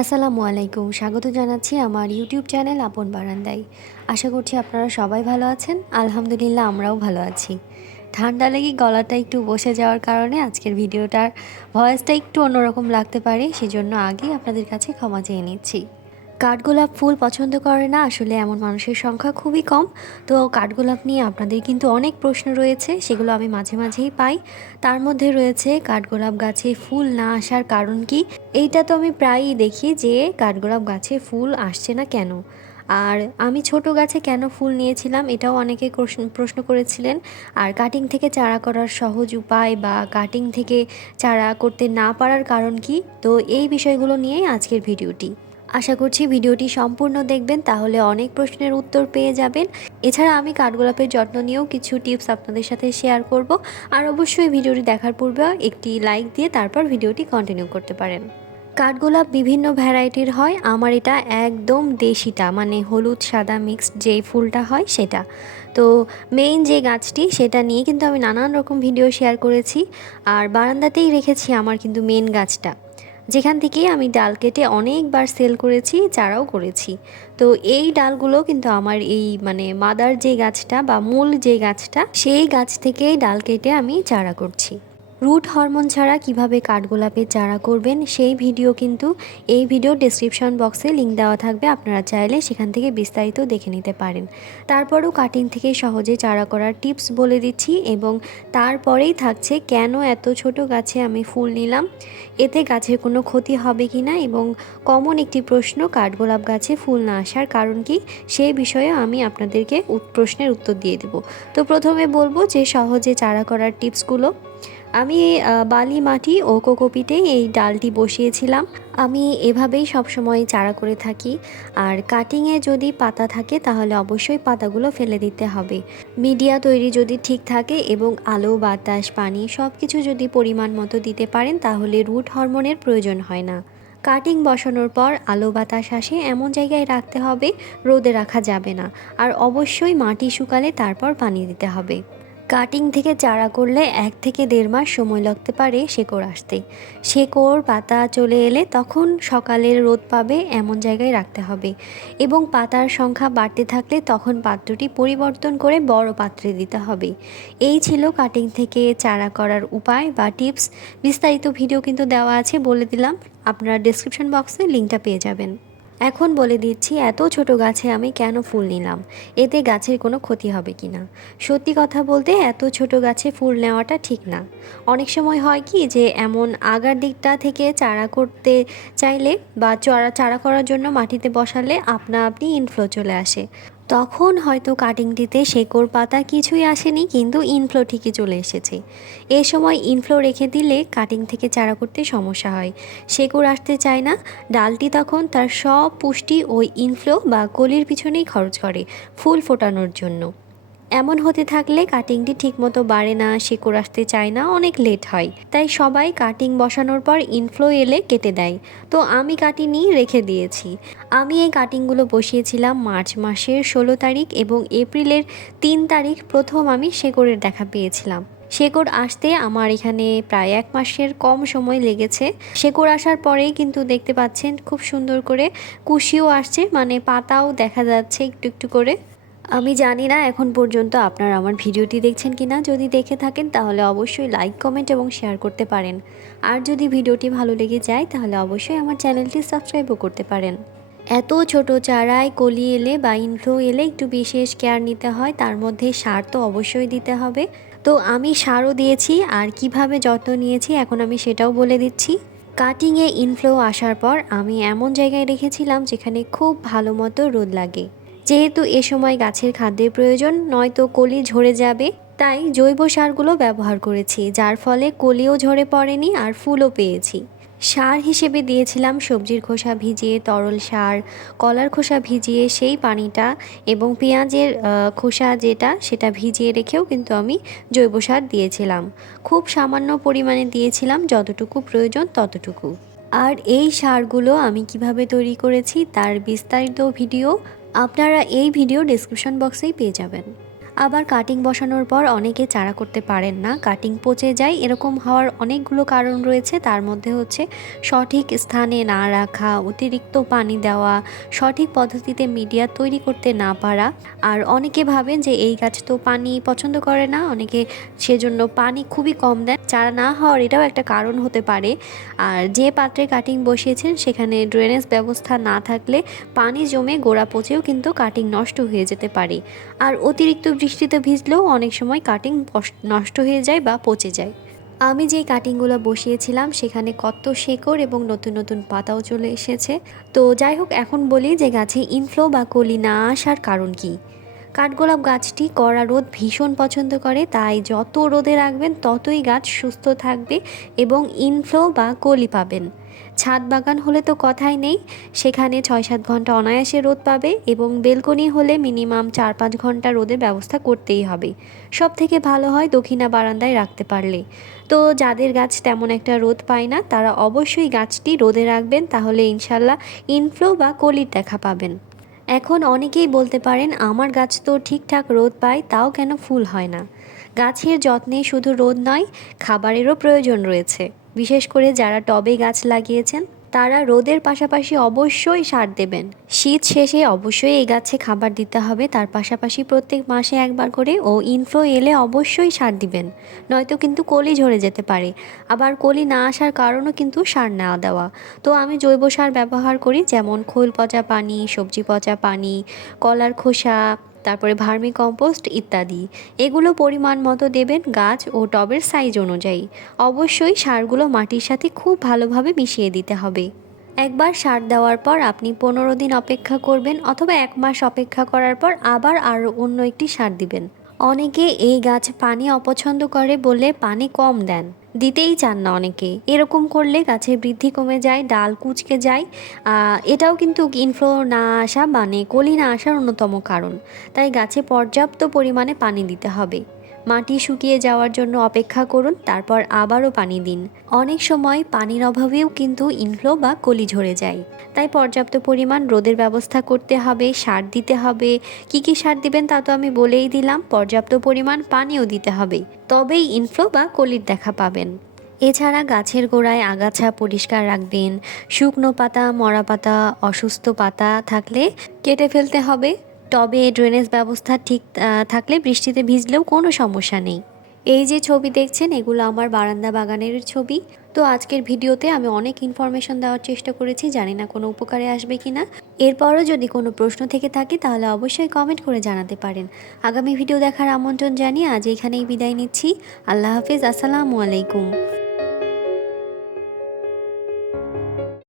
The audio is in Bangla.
আসসালামু আলাইকুম। স্বাগত জানাচ্ছি আমার ইউটিউব চ্যানেল আপন বারান্দায়। আশা করছি আপনারা সবাই ভালো আছেন। আলহামদুলিল্লাহ আমরাও ভালো আছি। ঠান্ডা লেগে গলাটা একটু বসে যাওয়ার কারণে আজকের ভিডিওটার ভয়েসটা একটু অন্যরকম লাগতে পারে, সেজন্য আগে আপনাদের কাছে ক্ষমা চেয়ে নিচ্ছি। কাঠগোলাপ ফুল পছন্দ করে না, আসলে এমন মানুষের সংখ্যা খুবই কম। তো কাঠগোলাপ নিয়ে আপনাদের কিন্তু অনেক প্রশ্ন রয়েছে, সেগুলো আমি মাঝে মাঝেই পাই। তার মধ্যে রয়েছে, কাঠগোলাপ গাছে ফুল না আসার কারণ কি? এইটা তো আমি প্রায়ই দেখি যে কাঠগোলাপ গাছে ফুল আসছে না কেন? আর আমি ছোট গাছে কেন ফুল নিয়েছিলাম, এটাও অনেকে প্রশ্ন- করেছিলেন। আর কাটিং থেকে চারা করার সহজ উপায় বা কাটিং থেকে চারা করতে না পারার কারণ কি? তো এই বিষয়গুলো নিয়েই আজকের ভিডিওটি। আশা করছি ভিডিওটি সম্পূর্ণ দেখবেন, তাহলে অনেক প্রশ্নের উত্তর পেয়ে যাবেন। এছাড়া আমি কাঠগোলাপের যত্ন নিয়েও কিছু টিপস আপনাদের সাথে শেয়ার করব। আর অবশ্যই ভিডিওটি দেখার পূর্বে একটি লাইক দিয়ে তারপর ভিডিওটি কন্টিনিউ করতে পারেন। কাঠগোলাপ বিভিন্ন ভ্যারাইটির হয়। আমার এটা একদম দেশিটা মানে হলুদ, সাদা মিক্সড যে ফুলটা হয় সেটা। তো মেইন যে গাছটি, সেটা নিয়ে কিন্তু আমি নানান রকম ভিডিও শেয়ার করেছি। আর বারান্দাতেই রেখেছি আমার কিন্তু মেন গাছটা। যেখান থেকে আমি ডাল কেটে অনেকবার সেল করেছি, চারাও করেছি। তো এই ডালগুলো কিন্তু আমার এই মানে মাদার যে গাছটা বা মূল যে গাছটা, সেই গাছ থেকেই ডাল কেটে আমি চারা করছি। রুট হরমোন ছাড়া কীভাবে কাঠগোলাপের চারা করবেন, সেই ভিডিও কিন্তু এই ভিডিও ডেসক্রিপশন বক্সে লিঙ্ক দেওয়া থাকবে। আপনারা চাইলে সেখান থেকে বিস্তারিত দেখে নিতে পারেন। তারপরও কাটিং থেকে সহজে চারা করার টিপস বলে দিচ্ছি এবং তারপরেই থাকছে কেন এত ছোট গাছে আমি ফুল নিলাম, এতে গাছের কোনো ক্ষতি হবে কি না এবং কমন একটি প্রশ্ন, কাঠগোলাপ গাছে ফুল না আসার কারণ কি? সেই বিষয়ে আমি আপনাদেরকে প্রশ্নের উত্তর দিয়ে দেব। তো প্রথমে বলব যে সহজে চারা করার টিপসগুলো আমি বালি মাটি ও কোকোপিটে এই ডালটি বসিয়েছিলাম। আমি এভাবেই সবসময় চারা করে থাকি। আর কাটিংয়ে যদি পাতা থাকে, তাহলে অবশ্যই পাতাগুলো ফেলে দিতে হবে। মিডিয়া তৈরি যদি ঠিক থাকে এবং আলো, বাতাস, পানি সব কিছু যদি পরিমাণ মতো দিতে পারেন, তাহলে রুট হরমোনের প্রয়োজন হয় না। কাটিং বসানোর পর আলো, বাতাস আসে, এমন জায়গায় রাখতে হবে, রোদে রাখা যাবে না। আর অবশ্যই মাটি শুকালে তারপর পানি দিতে হবে। কাটিং থেকে চারা করলে এক থেকে দেড় মাস সময় লাগতে পারে শেকড় আসতে। শেকড়, পাতা চলে এলে তখন সকালের রোদ পাবে এমন জায়গায় রাখতে হবে এবং পাতার সংখ্যা বাড়তে থাকলে তখন পাত্রটি পরিবর্তন করে বড় পাত্রে দিতে হবে। এই ছিল কাটিং থেকে চারা করার উপায় বা টিপস। বিস্তারিত ভিডিও কিন্তু দেওয়া আছে বলে দিলাম। আপনারা ডিসক্রিপশন বক্সে লিঙ্কটা পেয়ে যাবেন। এখন বলে দিচ্ছি, এত ছোট গাছে আমি কেন ফুল নিলাম? এতে গাছের কোনো ক্ষতি হবে কি না? সত্যি কথা বলতে, এত ছোট গাছে ফুল নেওয়াটা ঠিক না। অনেক সময় হয় কি যে, এমন আগার দিকটা থেকে চারা করতে চাইলে বা চারা চারা করার জন্য মাটিতে বসালে আপনা আপনি ইনফ্লো চলে আসে। তখন হয়তো কাটিংটিতে শেকড় পাতা কিছুই আসেনি, কিন্তু ইনফ্লো ঠিকই চলে এসেছে। এ সময় ইনফ্লো রেখে দিলে কাটিং থেকে চারা করতে সমস্যা হয়। শেকড় আসতে চায় না, ডালটি তখন তার সব পুষ্টি ওই ইনফ্লো বা কলির পিছনেই খরচ করে, ফুল ফোটানোর জন্য। এমন হতে থাকলে কাটিংটি ঠিকমতো বাড়ে না, শিকড় আসতে চায় না, অনেক লেট হয়। তাই সবাই কাটিং বসানোর পর ইনফ্লো এলে কেটে দেয়। তো আমি কাটিনি রেখে দিয়েছি। আমি এই কাটিংগুলো বসিয়েছিলাম মার্চ মাসের ষোলো তারিখ এবং এপ্রিলের তিন তারিখ প্রথম আমি শেকড়ের দেখা পেয়েছিলাম। শেকড় আসতে আমার এখানে প্রায় এক মাসের কম সময় লেগেছে। শেকড় আসার পরেই কিন্তু দেখতে পাচ্ছেন খুব সুন্দর করে কুশিও আসছে মানে পাতাও দেখা যাচ্ছে একটু একটু করে। আমি জানি না এখন পর্যন্ত আপনারা আমার ভিডিওটি দেখছেন কি না যদি দেখে থাকেন, তাহলে অবশ্যই লাইক কমেন্ট এবং শেয়ার করতে পারেন। আর যদি ভিডিওটি ভালো লেগে যায়, তাহলে অবশ্যই আমার চ্যানেলটি সাবস্ক্রাইবও করতে পারেন। এত ছোট চারায় কলি এলে বা ইনফ্লো এলে একটু বিশেষ কেয়ার নিতে হয়, তার মধ্যে সার তো অবশ্যই দিতে হবে। তো আমি সারও দিয়েছি, আর কীভাবে যত্ন নিয়েছি এখন আমি সেটাও বলে দিচ্ছি। কাটিংয়ে ইনফ্লো আসার পর আমি এমন জায়গায় রেখেছিলাম যেখানে খুব ভালো মতো রোদ লাগে। যেহেতু এ সময় গাছের খাদ্যের প্রয়োজন, নয়তো কলি ঝরে যাবে, তাই জৈব সারগুলো ব্যবহার করেছি, যার ফলে কলিও ঝরে পড়েনি আর ফুলও পেয়েছি। সার হিসেবে দিয়েছিলাম সবজির খোসা ভিজিয়ে, তরল সার, কলার খোসা ভিজিয়ে সেই পানিটা এবং পেঁয়াজের খোসা যেটা, সেটা ভিজিয়ে রেখেও কিন্তু আমি জৈব সার দিয়েছিলাম। খুব সামান্য পরিমাণে দিয়েছিলাম, যতটুকু প্রয়োজন ততটুকু। আর এই সারগুলো আমি কীভাবে তৈরি করেছি, তার বিস্তারিত ভিডিও আপনারা এই ভিডিও ডিসক্রিপশন বক্সেই পেয়ে যাবেন। আবার কাটিং বসানোর পর অনেকে চারা করতে পারেন না। কাটিং পচে যায়। এরকম হওয়ার অনেকগুলো কারণ রয়েছে। তার মধ্যে হচ্ছে সঠিক স্থানে না রাখা, অতিরিক্ত পানি দেওয়া, সঠিক পদ্ধতিতে মিডিয়া তৈরি করতে না পারা। আর অনেকে ভাবেন যে এই গাছ তো পানি পছন্দ করে না। অনেকে সেজন্য পানি খুবই কম দেন। চারা না হওয়ার এটাও একটা কারণ হতে পারে। আর যে পাত্রে কাটিং বসিয়েছেন, সেখানে ড্রেনেজ ব্যবস্থা না থাকলে পানি জমে গোড়া পচেও কিন্তু কাটিং নষ্ট হয়ে যেতে পারে। আর অতিরিক্ত বৃষ্টিতে ভিজলেও অনেক সময় কাটিং নষ্ট হয়ে যায় বা পচে যায়। আমি যেই কাটিংগুলো বসিয়েছিলাম, সেখানে কত শেকড় এবং নতুন নতুন পাতাও চলে এসেছে। তো যাই হোক, এখন বলি যে গাছে ইনফ্লো বা কলি না আসার কারণ কি? কাঠগোলাপ গাছটি কড়া রোদ ভীষণ পছন্দ করে, তাই যত রোদে রাখবেন ততই গাছ সুস্থ থাকবে এবং ইনফ্লো বা কলি পাবেন। ছাদ বাগান হলে তো কথাই নেই, সেখানে ছয় সাত ঘণ্টা অনায়াসে রোদ পাবে এবং বেলকনি হলে মিনিমাম চার পাঁচ ঘণ্টা রোদের ব্যবস্থা করতেই হবে। সব থেকে ভালো হয় দক্ষিণা বারান্দায় রাখতে পারলে। তো যাদের গাছ তেমন একটা রোদ পায় না, তারা অবশ্যই গাছটি রোদে রাখবেন, তাহলে ইনশাল্লাহ ইনফ্লো বা কলির দেখা পাবেন। এখন অনেকেই বলতে পারেন, আমার গাছ তো ঠিকঠাক রোদ পায়, তাও কেন ফুল হয় না? গাছের যত্নে শুধু রোদ নয়, খাবারেরও প্রয়োজন রয়েছে। বিশেষ করে যারা টবে গাছ লাগিয়েছেন তারা রোদের পাশাপাশি অবশ্যই সার দেবেন। শীত শেষে অবশ্যই এই গাছে খাবার দিতে হবে। তার পাশাপাশি প্রত্যেক মাসে একবার করে ও ইনফ্লো এলে অবশ্যই সার দিবেন। নয়তো কিন্তু কলি ঝরে যেতে পারে। আবার কলি না আসার কারণও কিন্তু সার না দেওয়া। তো আমি জৈব সার ব্যবহার করি, যেমন খোল পচা পানি, সবজি পচা পানি, কলার খোসা তারপরে ভার্মি কম্পোস্ট ইত্যাদি। এগুলো পরিমাণ মতো দেবেন গাছ ও টবের সাইজ অনুযায়ী। অবশ্যই সারগুলো মাটির সাথে খুব ভালোভাবে মিশিয়ে দিতে হবে। একবার সার দেওয়ার পর আপনি পনেরো দিন অপেক্ষা করবেন অথবা এক মাস অপেক্ষা করার পর আবার আরও অন্য একটি সার দিবেন। অনেকে এই গাছ পানি অপছন্দ করে বলে পানি কম দেন। দিতেই চান না অনেকে। এরকম করলে গাছের বৃদ্ধি কমে যায়, ডাল কুচকে যায়। এটাও কিন্তু ইনফ্লো না আসা মানে কলি না আসার অন্যতম কারণ। তাই গাছে পর্যাপ্ত পরিমাণে পানি দিতে হবে। মাটি শুকিয়ে যাওয়ার জন্য অপেক্ষা করুন, তারপর আবারও পানি দিন। অনেক সময় পানির অভাবেও কিন্তু ইনফ্লো বা কলি ঝরে যায়। তাই পর্যাপ্ত পরিমাণ রোদের ব্যবস্থা করতে হবে, সার দিতে হবে। কি কি সার দিবেন তা তো আমি বলেই দিলাম, পর্যাপ্ত পরিমাণ পানিও দিতে হবে। তবেই ইনফ্লো বা কলির দেখা পাবেন। এছাড়া গাছের গোড়ায় আগাছা পরিষ্কার রাখবেন। শুকনো পাতা, মরা পাতা, অসুস্থ পাতা থাকলে কেটে ফেলতে হবে। টবে ড্রেনেজ ব্যবস্থা ঠিক থাকলে বৃষ্টিতে ভিজলেও কোনো সমস্যা নেই। এই যে ছবি দেখছেন, এগুলো আমার বারান্দা বাগানের ছবি। তো আজকের ভিডিওতে আমি অনেক ইনফরমেশন দেওয়ার চেষ্টা করেছি, জানি না কোনো উপকারে আসবে কি না এরপরও যদি কোনো প্রশ্ন থেকে থাকে, তাহলে অবশ্যই কমেন্ট করে জানাতে পারেন। আগামী ভিডিও দেখার আমন্ত্রণ জানিয়ে আজ এখানেই বিদায় নিচ্ছি। আল্লাহ হাফিজ, আসসালামু আলাইকুম।